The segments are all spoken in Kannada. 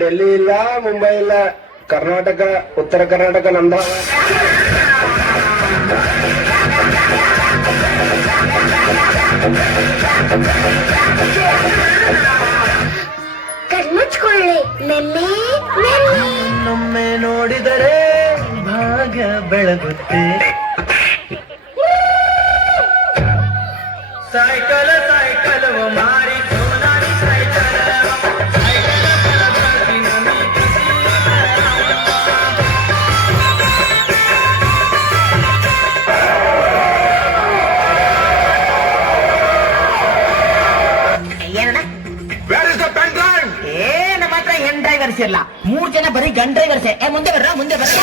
ಡೆಲ್ಲಿ ಇಲ್ಲ, ಮುಂಬೈ ಇಲ್ಲ, ಕರ್ನಾಟಕ, ಉತ್ತರ ಕರ್ನಾಟಕ ನಮ್ದ. ಕಣ್ಮುಚ್ಕೊಳ್ಳಿ ಮೆಮ್ಮೆ ನಮ್ಮೆ ನೋಡಿದರೆ ಭಾಗ್ಯ ಬೆಳಗುತ್ತೆ. ಸೈಕಲ್ ಸೈಕಲ್ ಮಾರಿ ಸೋನಾರಿ ಸೈಕಲ್ ನಮ್ಮ ಹತ್ರ ಹೆಣ್ ಡ್ರೈವರ್ಸ್ ಇಲ್ಲ, 3 ಜನ ಬರೀ ಗನ್ ಡ್ರೈವರ್ಸ್. ಮುಂದೆ ಬರ್ರ ಮುಂದೆ ಬರ್ರ.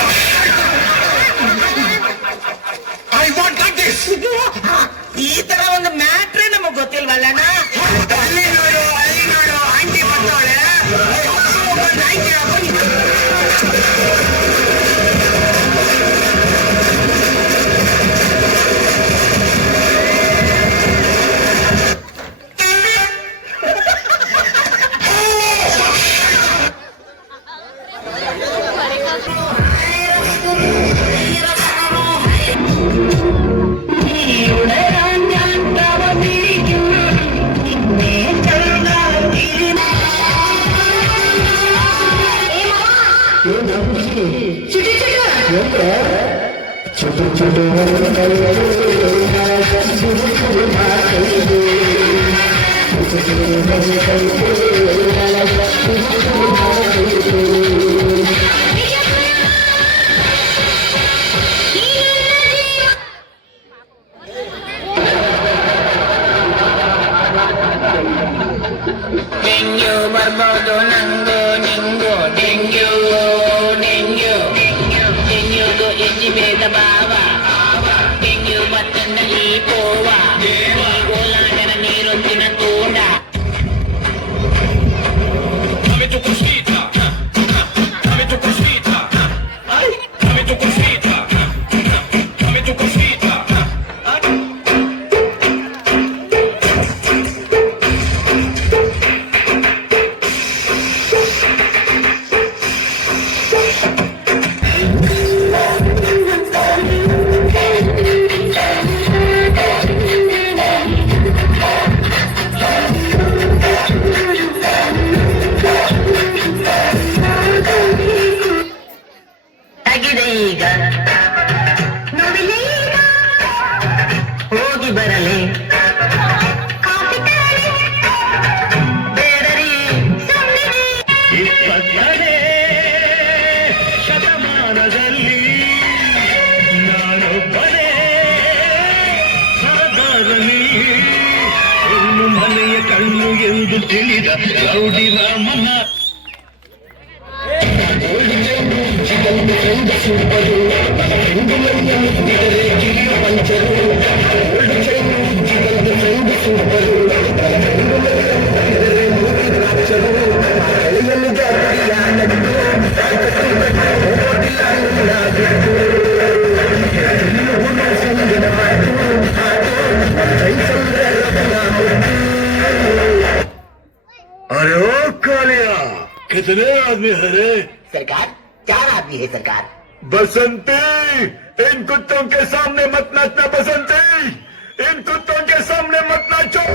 ಈ ತರ ಒಂದು ಮ್ಯಾಟ್ರೇ ನಮಗ್ ಗೊತ್ತಿಲ್ವಲ್ಲಣ್ಣ. ಅಲ್ಲಿ ನೋಡು ಆಂಟಿ ಬರ್ತಾವಳೆ. ಡೆಂಗ್ಯೂ ಬರ್ಬೋದು ನಂಗು ನಿಂಗು. ಡೆಂಗ್ಯೂ ಡೆಂಗ್ಯೂ ಡೆಂಗ್ಯೂಗೂ ಎಜ್ಜಿ ಭೇದ ಭಾವ. ಡೆಂಗ್ಯೂ ಮತ್ತೊಂದಲ್ಲಿ ಪೋವ. ಓಲಾಂಡರ ನೀರೊಂದಿನ ತೋಡ. ಈಗ ಹೋಗಿ ಬರಲಿ ಬೇಡರಿ. 20ನೇ ಶತಮಾನದಲ್ಲಿ ನಾನೊಬ್ಬನೇ ಸಾಧಾರಣಿ. ಹೆಣ್ಣು ಮನೆಯ ಕಣ್ಣು ಎಂದು ತಿಳಿದ ರೌಡಿ ರಾಮನ अरे ओ कालिया, कितने आदमी है रे? सरकार 4 आदमी है सरकार. बसंती, इन कुत्तों के सामने मत नाचना. बसंती, इन कुत्तों के सामने मत नाचो.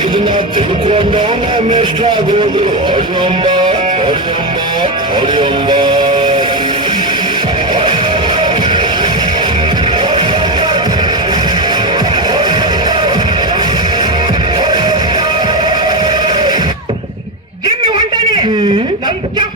ಇದನ್ನ ತಿಳ್ಕೊಂಡವನ ಮೆಷ್ಟಾಗೋದು. ಹೊಡೆಯೊಂಬ ಹೊಡೆಯೊಂಬ ಹೊಡೆಯೊಂಬ. ಜಿಮ್ಮಿ ಹೊಂಟಾನೆ. ನಮ್